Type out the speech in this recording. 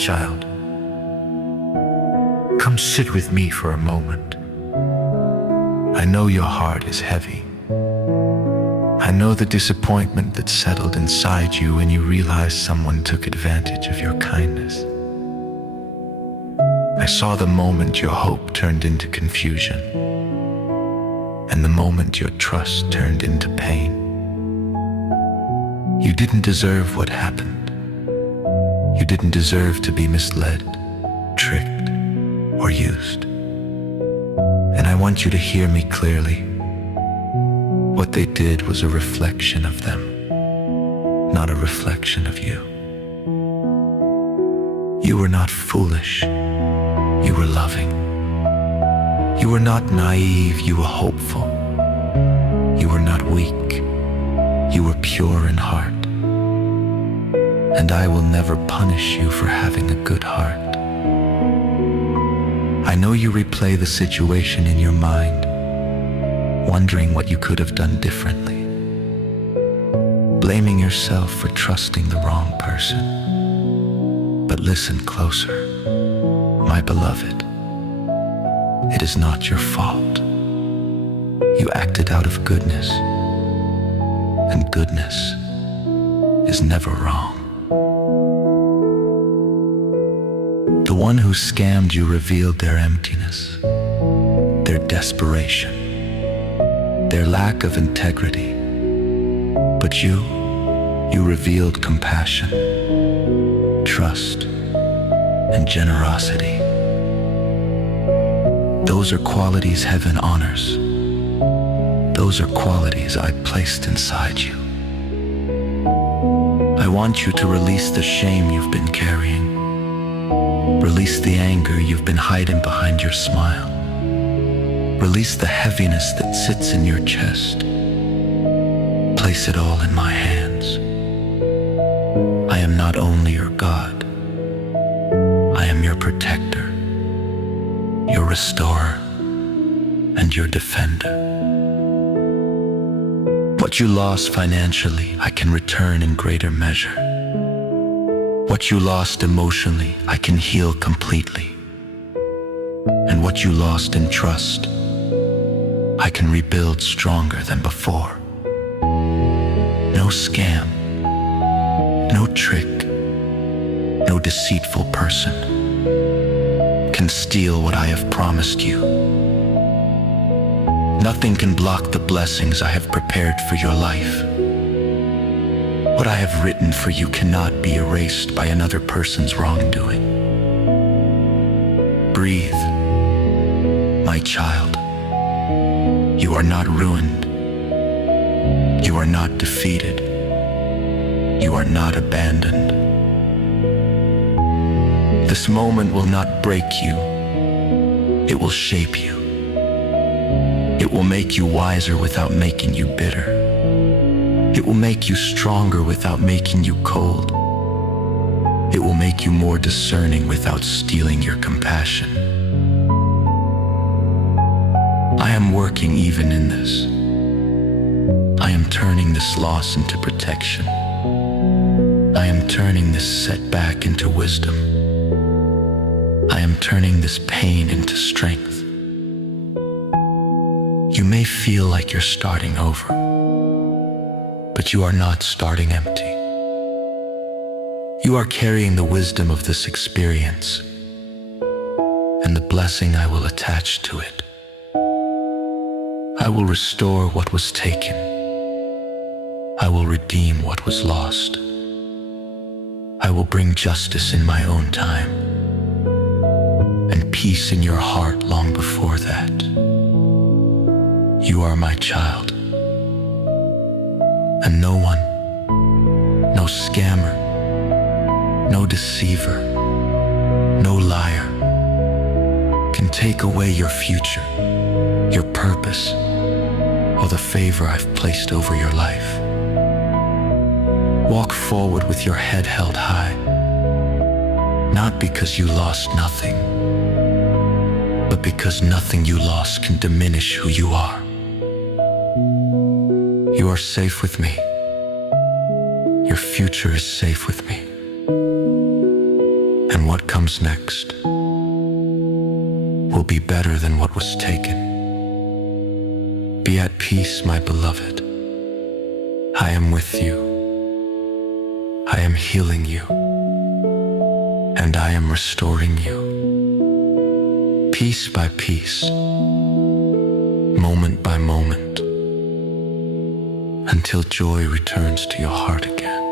child, come sit with me for a moment. I know your heart is heavy. I know the disappointment that settled inside you when you realized someone took advantage of your kindness. I saw the moment your hope turned into confusion, and the moment your trust turned into pain. You didn't deserve what happened. You didn't deserve to be misled, tricked, or used. And I want you to hear me clearly. What they did was a reflection of them, not a reflection of you. You were not foolish. You were loving. You were not naive. You were hopeful. You were not weak. You were pure in heart. And I will never punish you for having a good heart. I know you replay the situation in your mind, wondering what you could have done differently, blaming yourself for trusting the wrong person. But listen closer, my beloved. It is not your fault. You acted out of goodness, and goodness is never wrong. The one who scammed you revealed their emptiness, their desperation, their lack of integrity. But you revealed compassion, trust, and generosity. Those are qualities heaven honors. Those are qualities I placed inside you. I want you to release the shame you've been carrying. Release the anger you've been hiding behind your smile. Release the heaviness that sits in your chest. Place it all in my hands. I am not only your God, I am your protector, your restorer, and your defender. What you lost financially, I can return in greater measure. What you lost emotionally, I can heal completely. And what you lost in trust, I can rebuild stronger than before. No scam, no trick, no deceitful person can steal what I have promised you. Nothing can block the blessings I have prepared for your life. What I have written for you cannot be erased by another person's wrongdoing. Breathe, my child. You are not ruined. You are not defeated. You are not abandoned. This moment will not break you. It will shape you. It will make you wiser without making you bitter. It will make you stronger without making you cold. It will make you more discerning without stealing your compassion. I am working even in this. I am turning this loss into protection. I am turning this setback into wisdom. I am turning this pain into strength. You may feel like you're starting over, but you are not starting empty. You are carrying the wisdom of this experience and the blessing I will attach to it. I will restore what was taken. I will redeem what was lost. I will bring justice in my own time and peace in your heart long before that. You are my child. And no one, no scammer, no deceiver, no liar can take away your future, your purpose, or the favor I've placed over your life. Walk forward with your head held high, not because you lost nothing, but because nothing you lost can diminish who you are. You are safe with me. Your future is safe with me. And And what comes next will be better than what was taken. Be at peace, my beloved. I am with you. I am healing you. And I am restoring you. Piece by piece, moment by moment, until joy returns to your heart again.